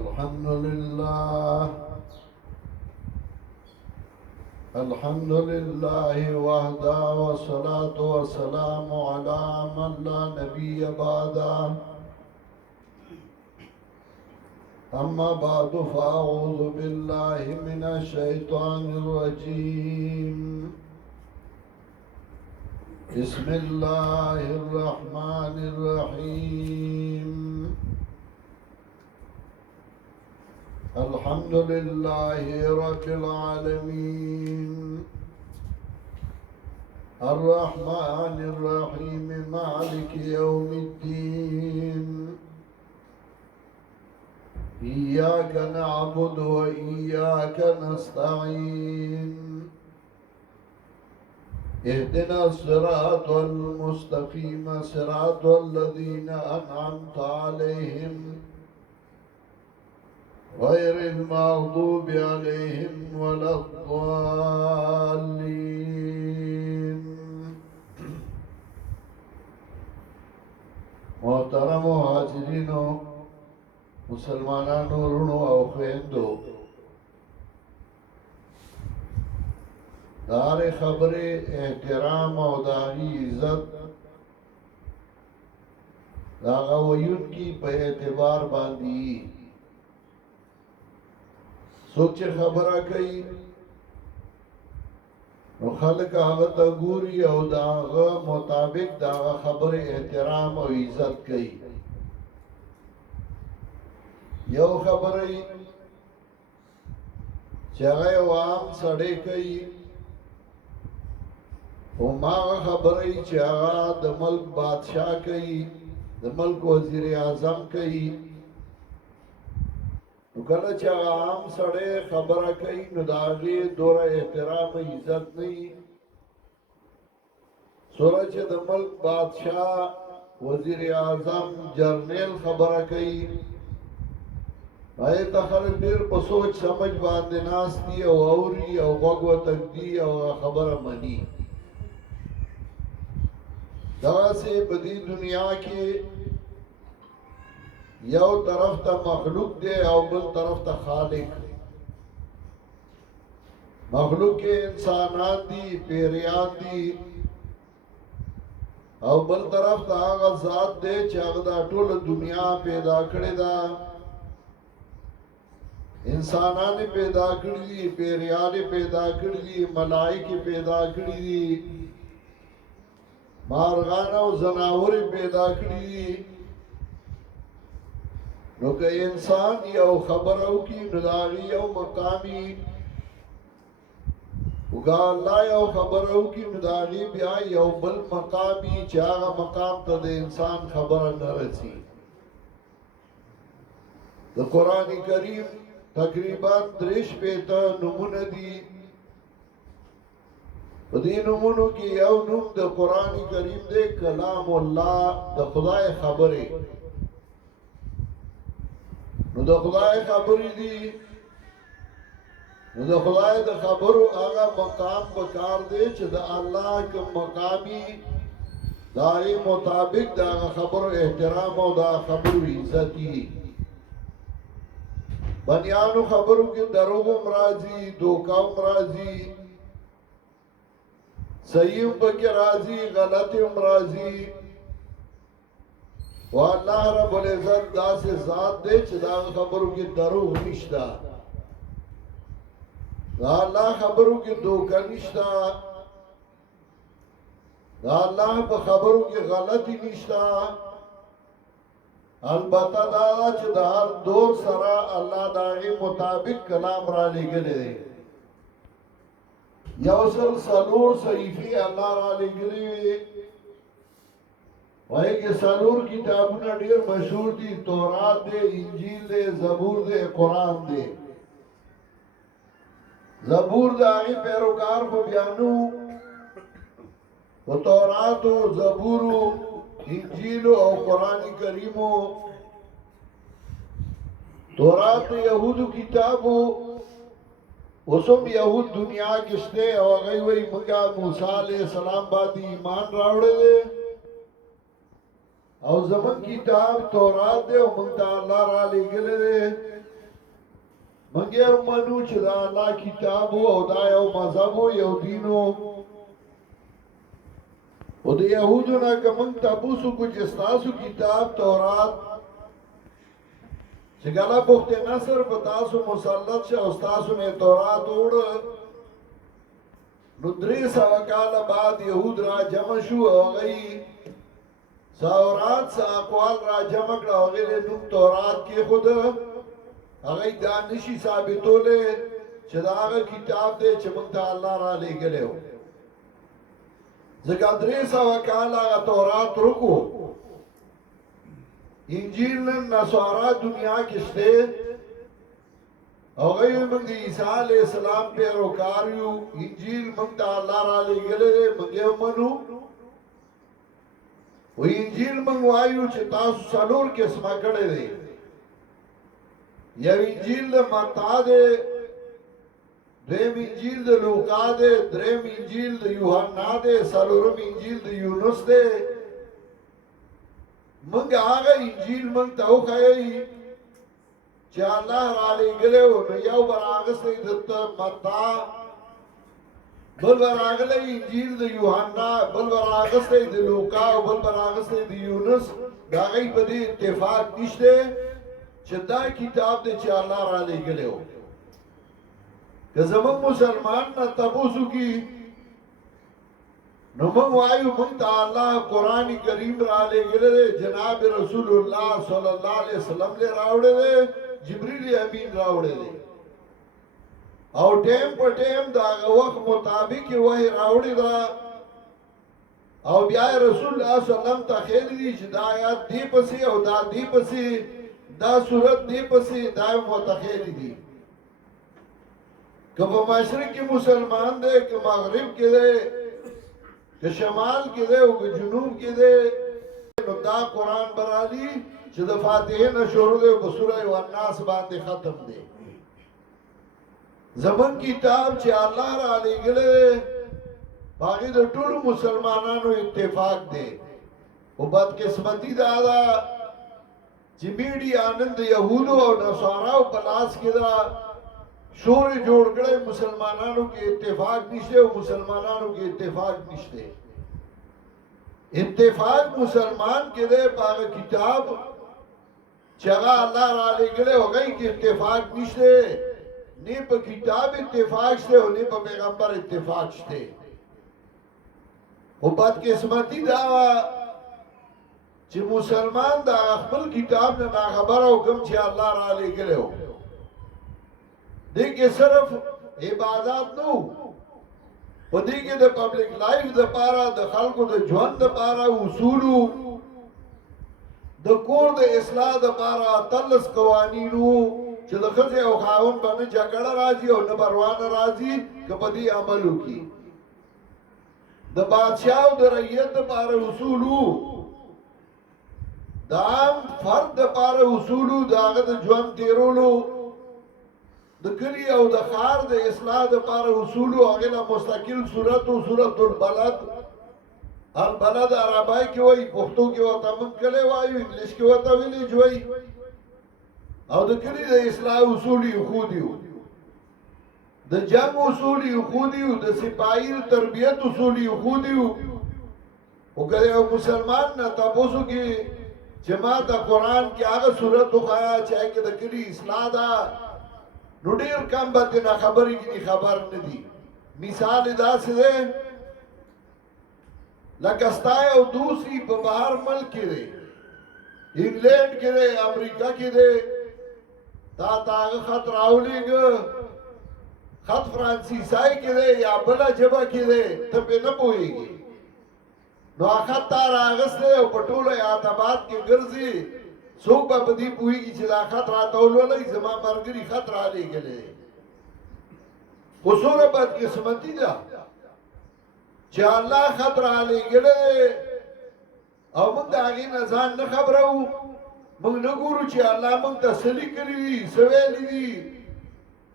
الحمد لله الحمد لله وحده والصلاة والسلام على من لا نبي بعده أما بعد فأعوذ بالله من الشيطان الرجيم بسم الله الرحمن الرحيم الحمد لله رب العالمين الرحمن الرحيم مالك يوم الدين إياك نعبد وإياك نستعين اهدنا الصراط المستقيم صراط الذين أنعمت عليهم غير المغضوب عليهم ولا الضالين محترم حاضرینو مسلمانانو ورونو او خويندو دار خبره احترام او داری عزت دا غویون کی په اعتبار باندې سوچ خبره کوي نو خلق هغه ته ګوري او داغه مطابق داغه خبره احترام او عزت کوي یو خبره چې هغه عام سړی کوي او ما خبره چې هغه د ملک بادشاہ کوي د ملک وزیر اعظم کوي نو کله چې عام سړی خبره کوي نو د هغې دوره احترام عزت نه وي څومره چې د ملک بادشاه وزیر اعظم جرنیل خبره کوي هغې ته خلک ډېر په سوچ سمج باندې ناست دي او اوري او غوږ ورته ږدي او خبره مني دغسې په دې دنیا کې یو طرف ته مخلوق دی او بل طرف ته خالق مخلوق کې انسانان دي پیریان دي او بل طرف ته هغه ذات دی چې هغه دا ټول دنیا پیدا کړې ده انسانان پیدا کړی دي پیریان پیدا کړی دي ملائکه پیدا کړی دي مارغان او زناور پیدا کړی دي نو که انسان یو خبرو کی نداغی یو مقامی وگا اللہ یو خبرو کی نداغی بیا یو بل مقامی چاگا مقام تا دے انسان خبر نرسی دا قرآن کریم تقریبا 30 پیتا نمون دی و دی نمونو کی یو نم دا قرآن کریم دے کلام اللہ دا خدای خبره نو د خدای خبرې دي نو د خدای د خبرو هغه مقام په کار دی چې د الله کوم مقامي دای مطابق د خبرو احترام او د خبرو عزت دي بنیانو خبرو کې دروغ راځي دوکا راځي صحیح پکې راځي غلط راځي والله رب العزت دا سے ذات دے چې دا خبرو کې دروغ نشتا دا الله خبرو کې دوکا نشتا دا الله په خبرو کې غلطی نشتا البته دا چې د هر دور سره الله دغه مطابق کلام را لګلې دی یو سلور صحیفه الله را لګلې وای کې سلور کتابونه ډېر مشهور دي تورات دی انجیل دی زبور دی قران دی زبور د هغه پیروکار په بیانو او تورات او زبور انجیل او قران کریم تورات یهودو کتابو اوسم یهود دنیا کې شته او هغه وی موږ موسی علیہ السلام باندې ایمان راوړل او زمن کتاب تورات دی او موږ ته الله را لېږلی دی موږ یې ومنو چې دا الله کتاب او دا یو مذهب یو دین او د یهودو نه که موږ تپوس وکړو چې ستاسو کتاب تورات چې کله بخت نصر په تاسو مسلط شه او ستاسو نه تورات وړه نو 300 کاله بعد یهود را جمع شو او هغوی تورات څه اقوال را جمع کړه او هغوی نوم تورات کېښوده هغوی دا نشي ثابتولی چې دا هغه کتاب دی چې موږ ته الله را لېږلی و ځکه 300 کاله هغه تورات رکو انجیل نن نصارا دنیا کې شته هغوی موږ د عیسی علیه السلام پیروکار یو انجیل موږ ته الله را لېږلی دی موږ یې ومنو و انجیل موږ وایو چې تاسو 4 قسمه کړی دی یو انجیل د متی دی دویم انجیل د لوقا دی دریم انجیل د یوحنا دی څلورم انجیل د یونس دی موږ هغه انجیل موږ ته وښیئ چې الله را لېږلی و نو یو به راغستی د متی بل به راغلی انجیل د یوحنا بل به راغستی د لوقا او بل به راغستی د یونس د هغوی په دې اتفاق نشته چې دا کتاب دی چې الله را لېږلی و که زموږ مسلمان نه تپوس وکړي نو موږ وایو موږ ته الله قرآن کریم را لېږلی دی جناب رسول الله صلی الله علیه وسلم له راوړی دی جبریل امین راوړی دی او ټیم په ټیم د هغه وخت مطابق یې وحی راوړې ده او بیا یې رسول الله صلی الله علیه وسلم ته ښیلی دي چې دا آیات دې پسې او دا دې پسې دا صورت دې پسې دا یې ورته ښیلی دي که په مشرق کې مسلمان دی که مغرب کې دی که شمال کې دی او که جنوب کې دی نو دا قرآن به رالي چې د فاتحې نه شروع دی او په سوره والناس باندې ختم دی زمون کتاب چې الله را لېږلی هغې د ټولو مسلمانانو اتفاق دی خو بدقسمتي دا ده چې میډیا نن د یهودو او نصاراو په لاس کې ده شور یې جوړ کړی مسلمانانو کې اتفاق نشته او مسلمانانو کې اتفاق نشته اتفاق مسلمان کې دی په هغه کتاب چې هغه الله را لېږلی هغوی کې اتفاق نشته نه په کتاب اتفاق شته او نه په پیغمبر اتفاق شته او بدقسمتي دا چې مسلمان دا خپل کتاب نه ناخبره او کوم چې الله را لېږلی و دې کې صرف عبادت نو په دې کې د پبلک لایف دپاره د خلکو د ژوند دپاره اصولو د کور د اصلاح دپاره 13 قوانینو چې د ښځې او خاوند به نه جګړه راځي او نه بروانه راځي که په دې عمل وکړي د بادشاه او د رعیت دپاره اصولو د عام فرد دپاره اصولو د هغه د ژوند تېرولو د کلي او د ښار د اصلاح دپاره اصولو هغې له مستقل صورت و صورت البلد البلد عربی کې وایي پښتو کې ورته موږ کلی وایو انګلیش کې ورته ویلیج وایي او د کلی د اصلاح اصول یې ښودي وو د جنګ اصول یې ښودي وو د سپاهي تربیت اصول یې ښودي وو خو که یو مسلمان نه تپوس وکړي چې ما ته قرآن کې هغه صورت وښایه چې هغې کې د کلي اصلاح ده نو ډېر کم به ترې خبرې کې خبر نه دي مثال یې داسې دی لکه ستا یو دوسری په بهر ملک کې دی انګلینډ کې دی امریکا کې دی تا ته هغه خط راولېږه خط فرانسیسي کې دی یا بله ژبه کې دی ته پرې نه پوهېږي نو هغه خط تا رااغستی او په ټولو اعتبار کې ګرځي څوک به په دې پوهېږي چې دا خط راته ولولئ زما ملګري خط رالېږلی دی خو څومره بدقسمتي ده چې الله خط رالېږلی دی او موږ د هغې نه ځان نه خبروو موږ نه ګورو چې الله موږ ته څه لیکلي دي څه ویلي دي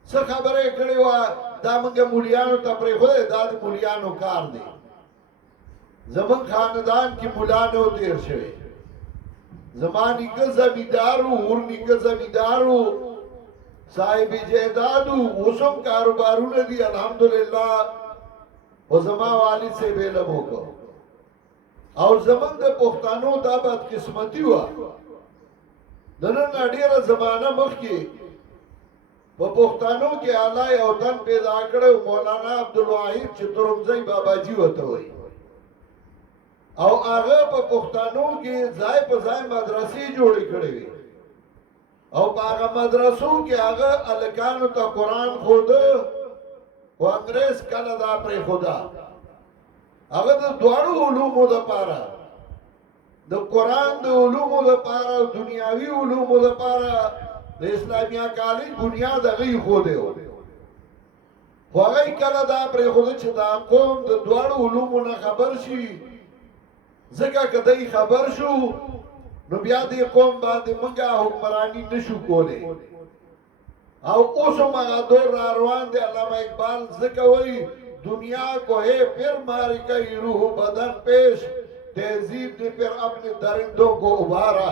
څه خبره یې کړې وه دا موږ مولیانو ته پرېښودی دا د مولیانو کار دی زمونږ خاندان کې مولا نه و تېر شوی زما نیکه زمیندارو اور نیکه زمیندارو صاحب جیدادو اوسم کاروبارونه دي الحمدلله او زما والد سے بیلمو کو او زمن د پښتنو دا بد قسمتي و نن ډیره زمانہ مخکې په پښتنو کې اعلی او تن پیدا کړو مولانا عبدالواحد چې ترمزی باباجي وته وي او هغه په پښتنو کې ځای په ځای مدرسې جوړې کړې وي او په هغه مدرسو کې هغه الکانو ته قرآن خود او انګريز کله دا پرې خدا هغه د دوړو علومو لپاره د قرآن د علومو لپاره او دنیاوي علومو لپاره د اسلامیه کالج بنیاد هغه خو دی خو هغه کله دا پرې خود چې دا قوم د دوړو علومو نه خبر شي ځکه کدی خبر شو نو بیا دې قوم باندې منګه حکمرانی نشو کولای او اوس ما دور را روان دي علامه اقبال ځکه وایي دنیا کو ہے پھر ماری کئی روح بدن پیش تہذیب نے پھر اپنے درندوں کو ابھارا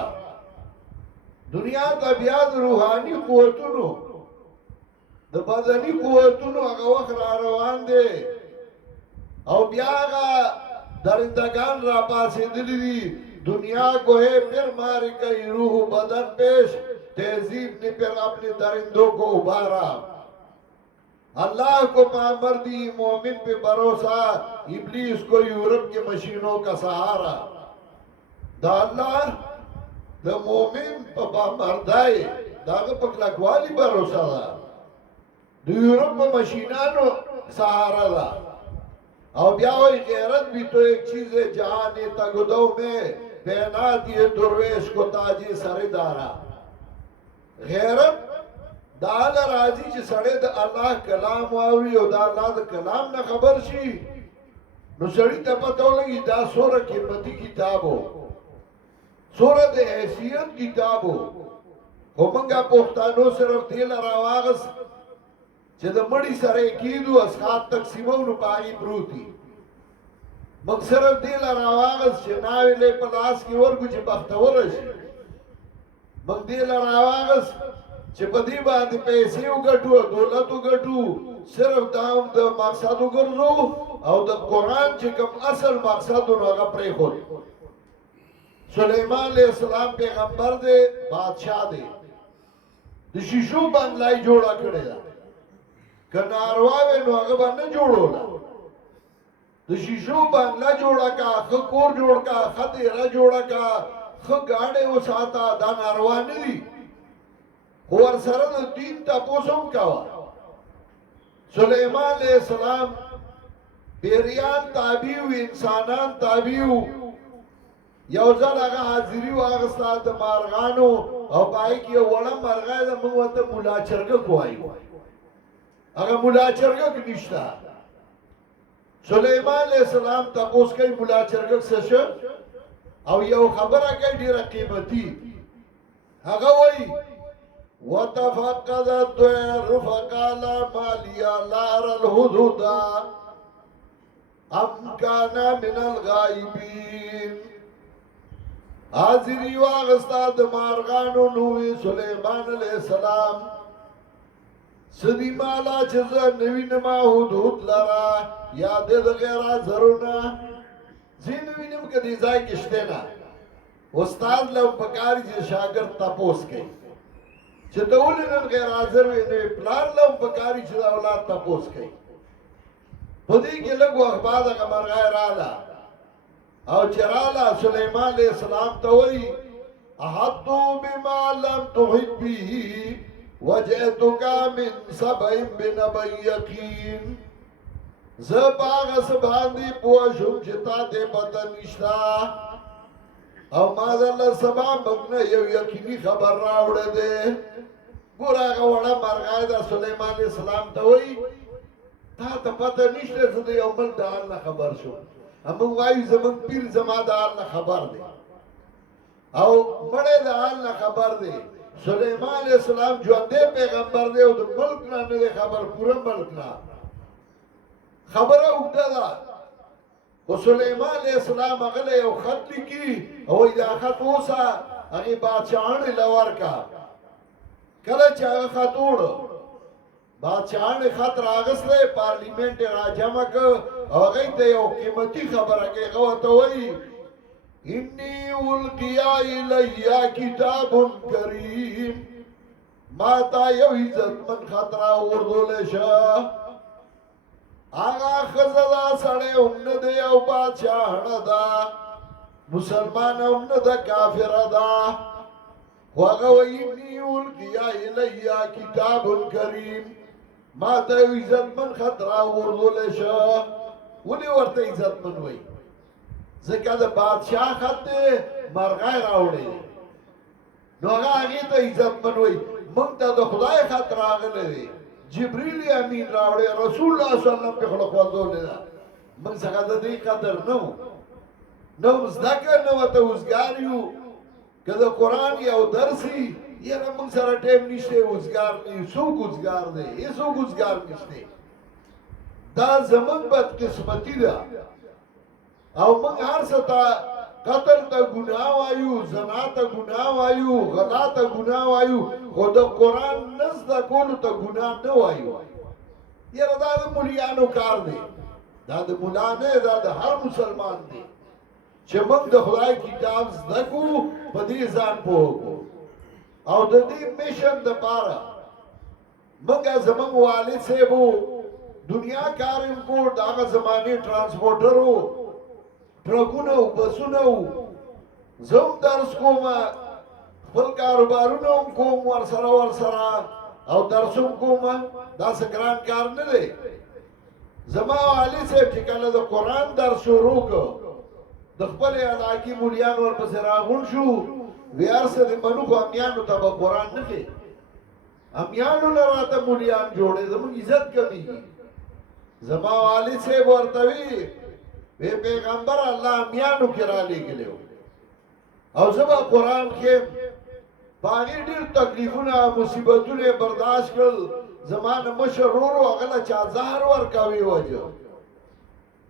دنیا طبیعت روحانی قوتونو د بدني قوتونو هغه وخت را روان دي او بیا هغه درندگان را پاسېدلي دي دنیا کو ہے پھر ماری کئی روح بدن پیش تہذیب نے پھر اپنے درندوں کو ابھارا اللہ کو پامر دی مومن پہ بھروسہ ابلیس کو یورپ کے مشینوں کا سہارا دا اللہ دا مومن پہ پامردائی دا پا کلکوالی بھروسہ دا دا یورپ پہ مشینانو سہارا دا اور بیاوئی غیرت بھی تو ایک چیز ہے جہاں تگدو میں بینات یہ درویش کو تاجی سردارا غیرت دا الله راضی چې سړی د الله کلام واوري او دا الله د کلام نه خبر شي نو سړی ته پته ولګي دا سوره قیمتي کتابو سوره د حیثیت کتابو خو موږ پښتانو صرف دې لاره واغس چې د مړي سره کېدو اسخات تقسیمو نو پاغي پروتي موږ صرف دې لاره واغس چې ناوې له پلاس کې ورګو چې بختور شي موږ دې لاره واغس چې په دې باندې پیسې وګټو دولت وګټو صرف دا د مقصد وګرځو او د قرآن چې کوم اصل مقصد هغه پرې خو سليمان عليه السلام پیغمبر دی بادشاہ دی د شیشو بنگلای جوړه کړی دا کنارواوی نو هغه باندې جوړولا د شیشو بنگلا جوړه کا خکور جوړ کا خدیره جوړه کا خګاړې وساته دا ناروا نه دي اور سره د دین تاسو کاوه سليمان عليه السلام پیریان تابعو انسانان تابعو یو ځل هغه حاضری واغستا د مارغانو او پای کې وړه مرغه د موږ ته مولا چرګ کوای هغه مولا چرګ نشتا سليمان عليه السلام تاسو کوي مولا چرګ څه او یو خبره کوي ډیره قیمتي هغه وایي وتفقد الطير فقال ما لي لا أرى الهدهد أم كان من الغائبين حاضری واغستا د مارغانو نوې سليمان عليه السلام سدي مالا چې زه نوی نما هدهد لرا یا د غیره زرونه زین وینم کدي ځای کې شته نه استاد له پکاري چې شاګرد تاسو کوي چې ته ولې نن غیر حاضر وې نه پلان لوم پکاري چې اولاد تاسو کوي په دې کې لږ وخت بعد هغه مرغه رااله او چراله سليمان عليه السلام ته وایي احطوا بما لم تحط به وجئتك من سبع بنبأ يقين زباغ سباندی پوشم چې تا دې پته نشتا او ما الله سبا مګنه یو یقیني خبر راوړه دې ګور هغه وړه مرغه د سليمان عليه السلام ته وایي تا ته پته نشته چې یو بل دال نه خبر شو هم وایي زمون پیر زمادار نه خبر دی او مړې دال نه خبر دی سليمان عليه السلام ژوندې پیغمبر دی او د ملک نه نه خبر پوره ملک نه خبره وکړه او سليمان عليه السلام هغه یو خط لیکي او دا خط اوسه هغه بادشاہانه لور کا کله چې هغه خط وړو بادشاہانه خط راغسله پارلیمنت راجمع ک هغه ته یو قیمتي خبره کوي هغه ته وایي انی القیا الیا کتاب کریم ما تا یو عزت من خط را وردول شه آغا خزدا سڑے امن دے او بادشاہن دا مسلمان امن دا کافر دا وغوینی القیا الیا کتاب کریم ما تا عزت من خطرہ وردو لیشا ولی ورطا عزت من وی ذکر دا بادشاہ خط دے مرغای راوڑے نو آغا آگی تا عزت من وی منگتا دا خدای خط راغلے دے جبریل امین راوڑے رسول اللہ صلی اللہ علیہ وسلم پہ خلق وردو لینا من سکا دا دی قدر نو مزدکر نو تا وزگاریو که دا قرآن یا درسی یہ نا من سارا ٹیم نشتے وزگار نہیں سوک وزگار دے یہ سوک وزگار نشتے دا زمن بد قسمتی دا او من ہر ستا قتل تا گناہ وایو زنا تا گناہ وایو غلا تا گناہ وایو خود قرآن نزد کولو تا گناہ نو وایو یہ دا دا ملیانو کار دے دا دا ملانے دا دا ہر مسلمان دے چه من دا خدای کتاب زدکو پا دی زان پوکو او دا دی میشن دا پارا منگا زمان والد سے بو دنیا کارم کو داغا زمانی ٹرانسپورٹرو ٹرکونو بسونو زم درس کوما خپل کاروبارونو کوم ورسره او درسوم کوما دا سګران کار نه دی زما علي صاحب چې کله د قران درس شروع کړ د خپل علاقې مولیان ورپسې راغون شو ویارسه د منو خو امیانو ته به قران نه کوي امیانو نه راته مولیان جوړې زموږ عزت کوي زما علي صاحب ورته وی پیغمبر الله امیانو کې را لېږلی او زما قرآن کې باغې ډېر تکلیفونه مصیبتونه برداشت کړل زمانه مشر ورو هغه له چا زهر ورکوي وجه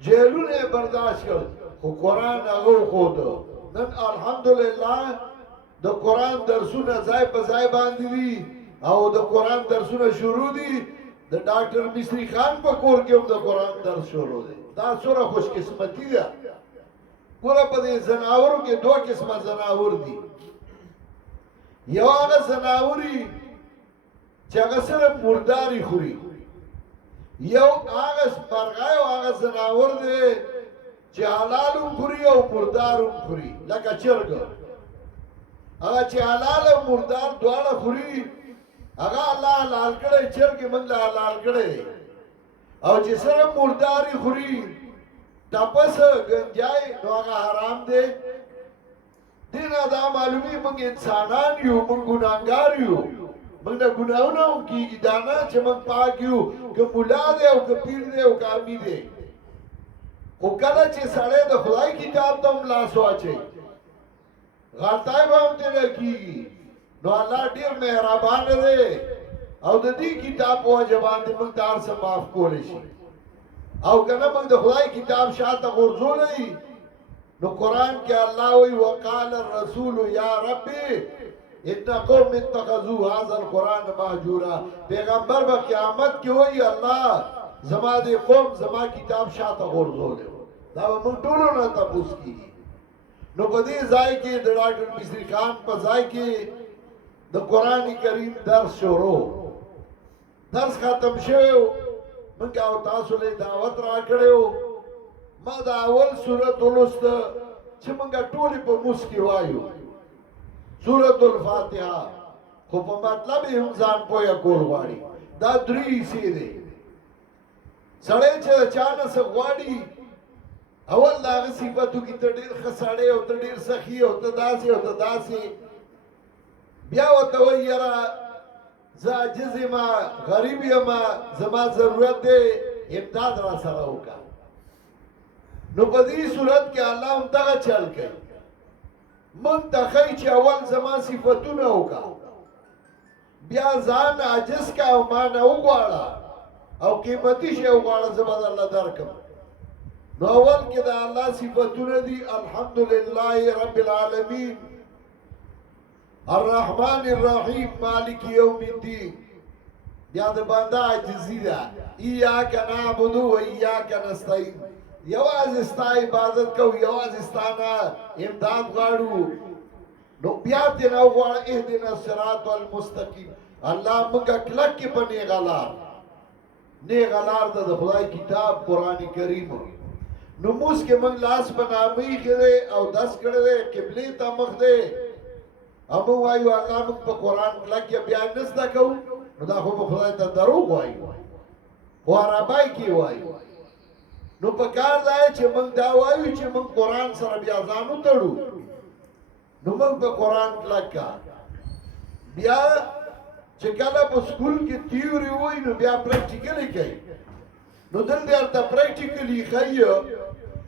جیلونه برداشت کړل خو قرآن هغه وښود نن الحمدلله د قرآن درسونه ځای په ځای باندې دي او د قرآن درسونه شروع دي د ډاکټر مصری خان په کور کې هم د قرآن درس شروع دی دا څومره خوش قسمتي ده ګوره په دې زناورو کې دوه قسمه زناور دي یو هغه زناوري چې هغه صرف مرداري خوري یو هغه مرغای او هغه زناور دی چې حلال هم خوري او مردار هم خوري لکه چرګ هغه چې حلال او مردار دواړه خوري هغه الله حلال کړی چرګ موږ له حلال کړی او چې صرف مرداري خوري تپس گنجای نو هغه حرام دی دینا دا معلومی منگ انسانان یو منگ گناہگار یو منگ دا گناہونا ہم کی دانا چه منگ پاک یو که ملا دے او که پیر دے او که آمی دے او کلا چه سڑے دا خدای کتاب تا ہم لاسو آچے غلطائی با ہم تیرے کی نو اللہ دیر مہربان دے او دا دی کتاب پوا جبان دے منگ دار سے معاف کولشی او کنا منگ دا خدای کتاب شاعتا غرزو لئی نو قرآن کے اللہ ہوئی وقال الرسول یا ربی ان قوم اتخذو هذا القرآن مہجورا پیغمبر با قیامت کی ہوئی اللہ زما دے قوم زما کتاب شاعتا غرزو لے دا من طولو نا تپوس کی نو بدی زائی کی دا ڈاکٹر مصری خان پا زائی کی دا قرآن کریم درس شروع درس ختم شوئے من کیا تاسو لے دعوت را کڑے ہو ما دا اول سورت الست چه منگا ٹولی پا مسکی وایو سورت الفاتحہ خو پا مطلب ہم زان پویا کول غاڑی دا دری سی دے سڑے چه چانا سغواڑی اول دا آغا صفتو کی تا دیر خساڑے ہو تا دیر سخی ہو تا داسی ہو تا داسی بیا و تا وی یرا زا جزی ما غریبی ما زما ضرورت دے امداد را سراؤ کا نو په دې صورت کې الله هم دغه چل کوي من تخی چې اول زما صفتونه وکا بیا ځان عاجز کا او ما نه وغواړه او قیمتي شی وغواړه زه به درله درکم نو اول کې د الله صفتونه دي الحمدلله رب العالمین الرحمن الرحیم مالک یوم الدین بیا د بنده عاجزی ده ایاک نعبد و ایاک نستعین یوازې ستا عبادت کوو یوازې ستا نه امداد غواړو نو بیا دې نه وغواړه اهدنا الصراط المستقیم الله موږ کلک کې په نیغه لار د خدای کتاب قرآن کریم نو موږ کې موږ لاس په نامې کړی او دس کړی قبلې ته مخ دی او موږ وایو الله موږ په قرآن کلک کې بیا نه زده کوو نو دا خو به خدای ته دروغ وایو خو عربی کې وایو نو په کار دا چې موږ دا وایو چې موږ قرآن سره بیا ځان وتړو نو موږ په قرآن کلک کا بیا چې کله په سکول کې تیوري وای نو بیا پریکټیکلی کوي نو دلته ورته پریکټیکلی ښایي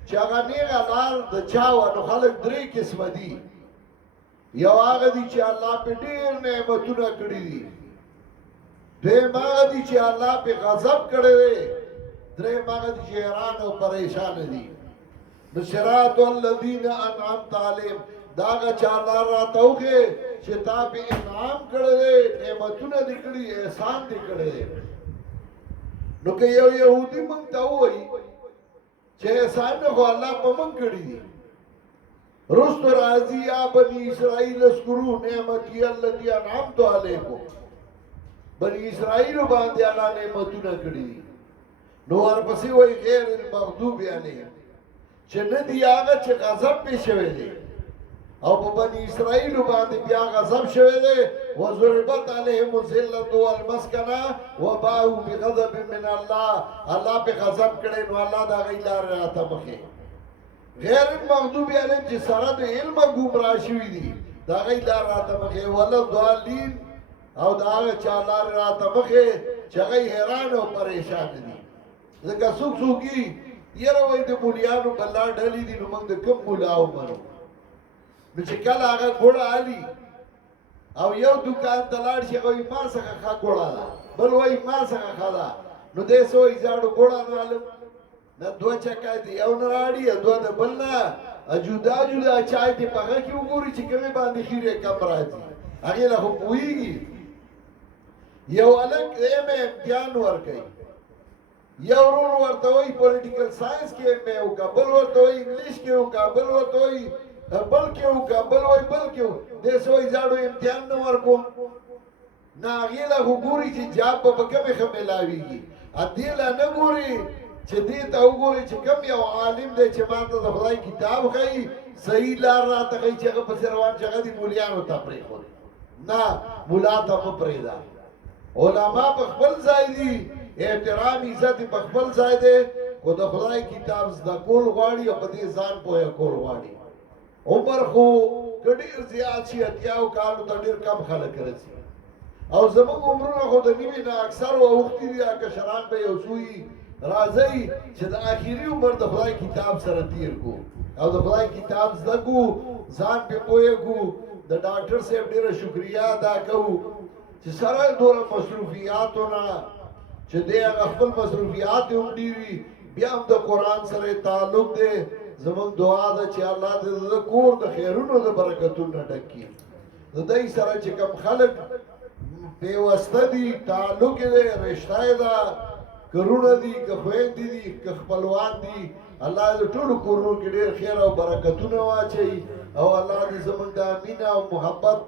چې هغه نیغه لار د چا وه نو خلک درې قسمه دي یو هغه دي چې الله پې ډېر نعمتونه کړي دي دویم هغه دي چې الله پې غضب کړی دی دریم هغه دي چې حیران او پریشان دي نو صراط الذین انعمت علیهم دا هغه چا لار راته وښیې چې تا پې انعام کړی دی نعمتونه دې کړي احسان دې کړی دی نو که یو یهودي موږ ته ووایي چې احسان خو الله په موږ کړي دي رستو راځي یا بني اسرائیل اذکروا نعمتي التي انعمت علیکم بني اسرائیل باندې الله نعمتونه کړي دي نو ورپسې وایي غیر المغضوب علیهم چې نه دي هغه چې غضب پې شوی دی او په بني اسرائیل باندې بیا غضب شوی دی وضربت علیهم الذلة والمسکنه وباءوا بغضب من الله الله پې غضب کړی نو الله د هغې لارې راته مخې غیر المغضوب علیهم چې سره د علمه ګمراه شوي دي د هغې لار راته مخې ولا ضالین او د هغه چا لارې راته مخې چې هغې حیران او پریشان دي ځکه څوک څوک دي یاره وایي د مولیانو بلا ډلې دي نو موږ د کوم مولا ومنو نو چې کله هغه ګوړه علي او یو دکان ته لاړ شي هغه وایي ما څخه ښه ګوړه ده بل وایي ما څخه ښه ده نو دی څه وایي زاړو ګوړه نه علم نه دوه چکه دي یو نه راړي دوه د بل نه جدا جدا چای دې په هغه کې وګوري چې کومې باندې خیرې کم راځي هغې له خو پوهېږي یو هلک ایم امتحان ورکوي یو ورور ورته وایي پولیټیکل ساینس کې ایم اے وکړه بل ورته وایي انګلیش کې وکړه بل ورته وایي بل کې وکړه بل وایي بل کې دی څه وایي زاړو امتحان نه ورکوم نه هغې له خو ګوري چې جاب به په کومې ښه میلاوېږي دې له نه ګوري چې دې ته وګوري چې کوم یو عالم دی چې ما ته د خدای کتاب ښایي صحیح لار راته ښایي چې هغه پسې روان چې هغه دې مولیانو ته پرېښودې نه مولا ته مه پرېږده علما په خپل ځای دي احترام عزت په خپل ځای دی خو د خدای کتاب زده کول غواړي او په دې ځان پوهه کول غواړي عمر خو که ډېر زیات شي اتیاو کالو ته ډېر کم خلک رسي او زموږ عمرونه خو د نیمې نه اکثر اوښتي دي کشران به یو څوي راځئ چې د آخري عمر د خدای کتاب سره تیر کو او د خدای کتاب زده کو ځان پې پوهېږو د ډاکټر صاحب ډېره شکریه ادا کوو چې سره دوره مصروفیاتو نه چې دی هغه خپل مصروفیات یې هم ډېر وي بیا هم د قرآن سره تعلق دی زموږ دعا ده چې الله دې د کور د خیرونو د برکتونو نه ډک کړي د دوی سره چې کوم خلک پیوسته دي تعلق یې دی رشته یې ده کورونه دي که خویندې دي که خپلوان دي الله دې ټولو کورونو کې ډېر خیر او برکتونه واچوي او الله دې زموږ د مینه او محبت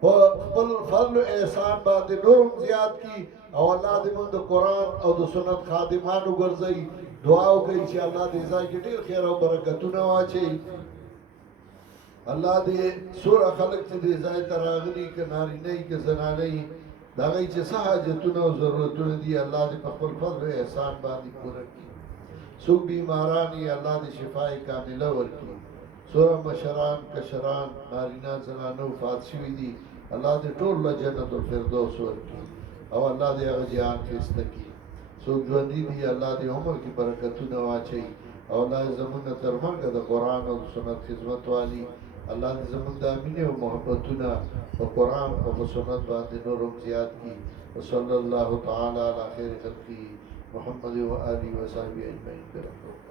په خپل فضل و احسان باندې نورم زیات کړي او الله دې موږ د قرآن او د سنت خادمان وګرځوي دعا وکړئ چې الله دې ځای کې ډېر خیر او برکتونه واچوي الله دې څومره خلک چې دې ځای ته راغلي که نارینه وي که زنانه وي د هغوی چې څه حاجتونه او ضرورتونه دي الله دې په خپل فضل و احسان باندې پوره کړي څوک بیماران وي الله دې شفای کامله ورکړي څومره مشران کشران نارینه زنانه وفات شوي دي الله دې ټول له جنت الفردوس ورکړي او الله دې هغه جهان ښایسته کړي څوک ژوندي دي الله دې عمر کې برکتونه واچوي او الله دې زموږ نه تر مرګه د قرآن او سنت خدمت والي الله دې زموږ د مینې او محبتونه په قرآن او په سنت باندې نور هم زیات کړي وصلی الله تعالی علی خیر خلقه محمد و آله و صحبه اجمعین برحمته